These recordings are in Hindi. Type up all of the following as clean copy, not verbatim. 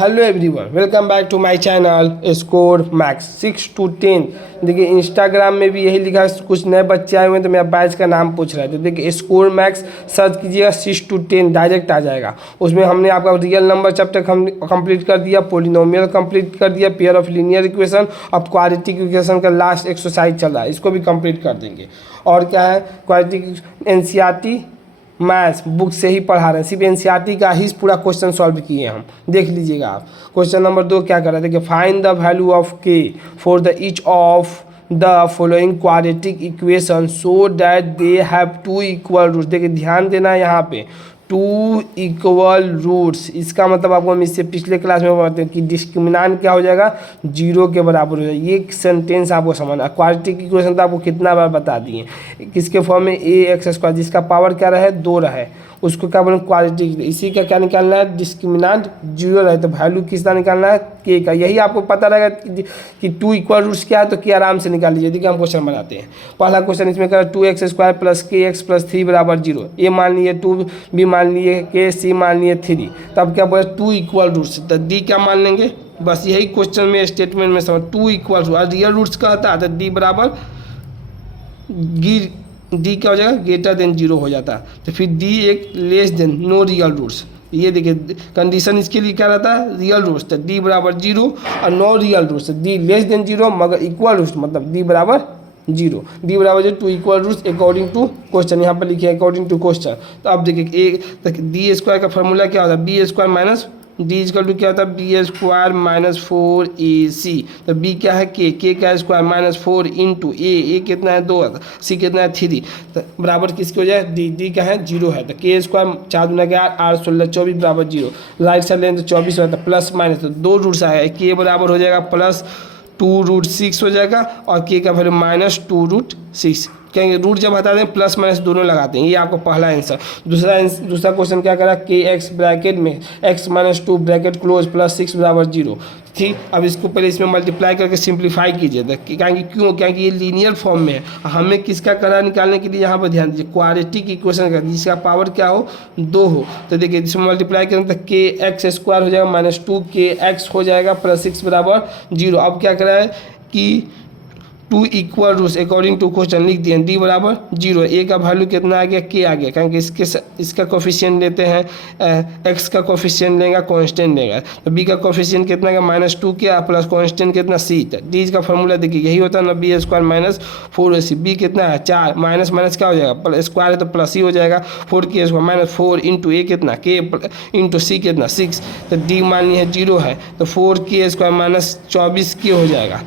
Hello everyone, welcome back to my channel score max 6 to 10। देखिए इंस्टाग्राम में भी यही लिखा है, कुछ नए बच्चे आए हुए हैं तो मेरा बैच का नाम पूछ रहा है। तो देखिए स्कोर मैक्स सर्च कीजिएगा, 6 to 10 डायरेक्ट आ जाएगा। उसमें हमने आपका रियल नंबर चैप्टर कंप्लीट कर दिया, पोलिनोमियल कंप्लीट कर दिया, पेयर ऑफ लीनियर इक्वेशन, अब क्वाड्रेटिक इक्वेशन का लास्ट एक्सरसाइज चल रहा है, इसको भी कंप्लीट कर देंगे। और क्या है, क्वाड्रेटिक एनसीईआरटी मैथ्स बुक से ही पढ़ा रहे हैं, सिर्फ एनसीईआरटी का ही पूरा क्वेश्चन सॉल्व किए हम, देख लीजिएगा आप। क्वेश्चन नंबर 2 क्या कर रहे थे कि find the value of k for the each of the following quadratic equation so that they have two equal roots. देखिए ध्यान देना है यहाँ पे, 2 इक्वल रूट्स, इसका मतलब आपको हम इससे पिछले क्लास में पढ़ते हैं कि डिस्क्रिमिनेंट क्या हो जाएगा, 0 के बराबर हो जाएगा। ये सेंटेंस आपको समझना। क्वाड्रेटिक इक्वेशन तो आपको कितना बार बता दिए, किसके फॉर्म में ax² जिसका पावर क्या रहे 2 रहे, उसको क्या बोलेंगे क्वाड्रेटिक। इसी का क्या निकालना है, डिस्क्रिमिनेंट 0 रहे तो वैल्यू किसका निकालना है, के का। यही आपको पता रहेगा कि 2 इक्वल रूट्स क्या है तो कि आराम से निकाल लीजिए। देखिए हम क्वेश्चन बनाते हैं। पहला क्वेश्चन इसमें कर 2x² + kx + 3 बराबर 0। ए मान लिए 2, बी मान लिए के, सी मान लिए 3। तब क्या बोले 2 इक्वल रूट्स, तो डी क्या मान लेंगे, बस यही क्वेश्चन में स्टेटमेंट में समझ 2 इक्वल रूट। और रियल रूट्स का होता है तो डी बराबर डी क्या हो जाएगा, ग्रेटर देन 0 हो जाता है। तो फिर डी एक less than no real roots. ये देखिए कंडीशन इसके लिए क्या रहता है, रियल रूट्स, तो डी बराबर 0 और no real roots, D less than 0 मगर इक्वल रूट्स, मतलब डी बराबर 0। डी बराबर 0 2 equal roots according to question, यहाँ पर लिखे अकॉर्डिंग टू क्वेश्चन। तो अब देखिए एक डी स्क्वायर का फॉर्मूला क्या होता है, B square minus D equal to क्या होता है, बी स्क्वायर माइनस 4ac। तो बी क्या है, के का स्क्वायर माइनस 4 इंटू ए कितना है 2, सी कितना है 3, तो बराबर किसकी हो जाए, डी क्या है 0 है। तो के स्क्वायर 4 दूना क्या 8 16 24 बराबर 0। राइट साइड लेंगे तो 24 होता है, प्लस माइनस तो 2 रूट्स आएगा, के बराबर हो जाएगा प्लस 2√6 हो जाएगा और के का वैल्यू माइनस 2√6। कहेंगे रूट जब हटा दें प्लस माइनस दोनों लगाते हैं। ये आपको पहला आंसर। दूसरा क्वेश्चन क्या करा, के एक्स ब्रैकेट में x - 2 ब्रैकेट क्लोज प्लस 6 बराबर 0। ठीक, अब इसको पहले इसमें मल्टीप्लाई करके सिंप्लीफाई कीजिए। कहेंगे क्यों, क्योंकि ये लीनियर फॉर्म में है। हमें किसका करा निकालने के लिए यहाँ पर ध्यान दीजिए, क्वाड्रेटिक इक्वेशन का जिसका पावर क्या हो 2 हो। तो देखिए इसमें मल्टीप्लाई करेंगे तो के एक्स स्क्वायर हो जाएगा माइनस 2 के एक्स हो जाएगा प्लस 6 बराबर 0। अब क्या करा है कि 2 equal roots according to question लिख दिए, डी बराबर 0। ए का वैल्यू कितना आ गया, के आ गया, क्योंकि इसका कोफिशिएंट लेते हैं, एक्स का कोफिशिएंट लेगा कांस्टेंट लेगा। तो बी का कोफिशिएंट कितना का -2 के प्लस कांस्टेंट कितना सी। डी का फॉर्मूला देखिए यही होता है ना, B square minus 4ac। B कितना है 4, माइनस माइनस क्या हो जाएगा, स्क्वायर है तो प्लस ही हो जाएगा, 4 के स्क्वायर माइनस 4 इंटू ए कितना के इंटू सी कितना 6। तो डी मान लिया 0 है तो 4 के स्क्वायर माइनस 24 के हो जाएगा,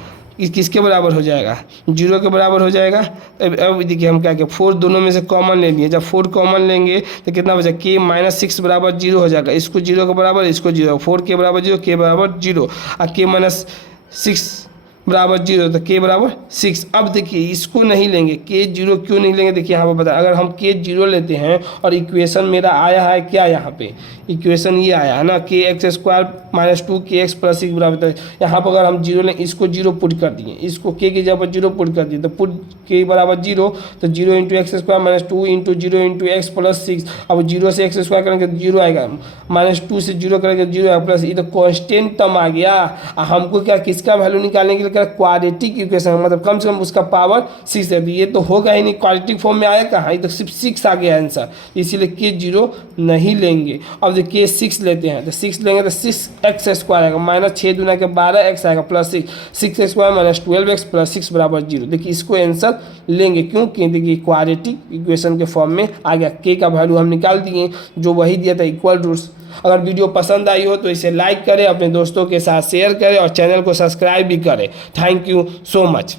किसके बराबर हो जाएगा, 0 के बराबर हो जाएगा। अब देखिए हम क्या किया, 4 दोनों में से कॉमन ले लिए, जब 4 कॉमन लेंगे तो कितना बचा, के -6 बराबर 0 हो जाएगा। इसको 0 के बराबर, इसको 0, 4 के बराबर 0, के बराबर 0 और के -6 बराबर 0, तो के बराबर 6। अब देखिए इसको नहीं लेंगे, के 0 क्यों नहीं लेंगे, देखिए यहाँ पर बता, अगर हम के 0 लेते हैं और इक्वेशन मेरा आया है क्या, यहाँ पे इक्वेशन ये आया है ना, के एक्स स्क्वायर माइनस 2 के एक्स प्लस 6 बराबर, तो यहाँ पर अगर हम 0 लें, इसको 0 पुट कर दिए, इसको के की जगह पर 0 पुट कर दिए, तो पुट के बराबर 0, तो 0 into x square minus 2 into 0 into x plus 6। अब 0 से एक्स स्क्वायर करेंगे तो 0 आएगा, -2 से 0 करेंगे 0 आएगा प्लस, ये तो कॉन्स्टेंट टर्म आ गया। हमको क्या किसका वैल्यू निकालने के लिए क्वाड्रेटिक इक्वेशन, मतलब कम से कम उसका पावर 6 है। ये तो होगा ही नहीं, क्वाड्रेटिक फॉर्म में आया कहाँ, ये तो सिर्फ 6 आ गया आंसर, इसीलिए के 0 नहीं लेंगे। अब देखिए के 6 लेते हैं, तो 6 लेंगे तो 6x स्क्वायर आएगा, माइनस 6 दूना के 12x आएगा plus 6 square minus 12x plus 6 बराबर 0। देखिए इसको आंसर लेंगे, क्योंकि देखिए क्वाड्रेटिक इक्वेशन के फॉर्म में आ गया। के का वैल्यू हम निकाल दिए, जो वही दिया था इक्वल रूट्स। अगर वीडियो पसंद आई हो तो इसे लाइक करें, अपने दोस्तों के साथ शेयर करें और चैनल को सब्सक्राइब भी करें। Thank you so much.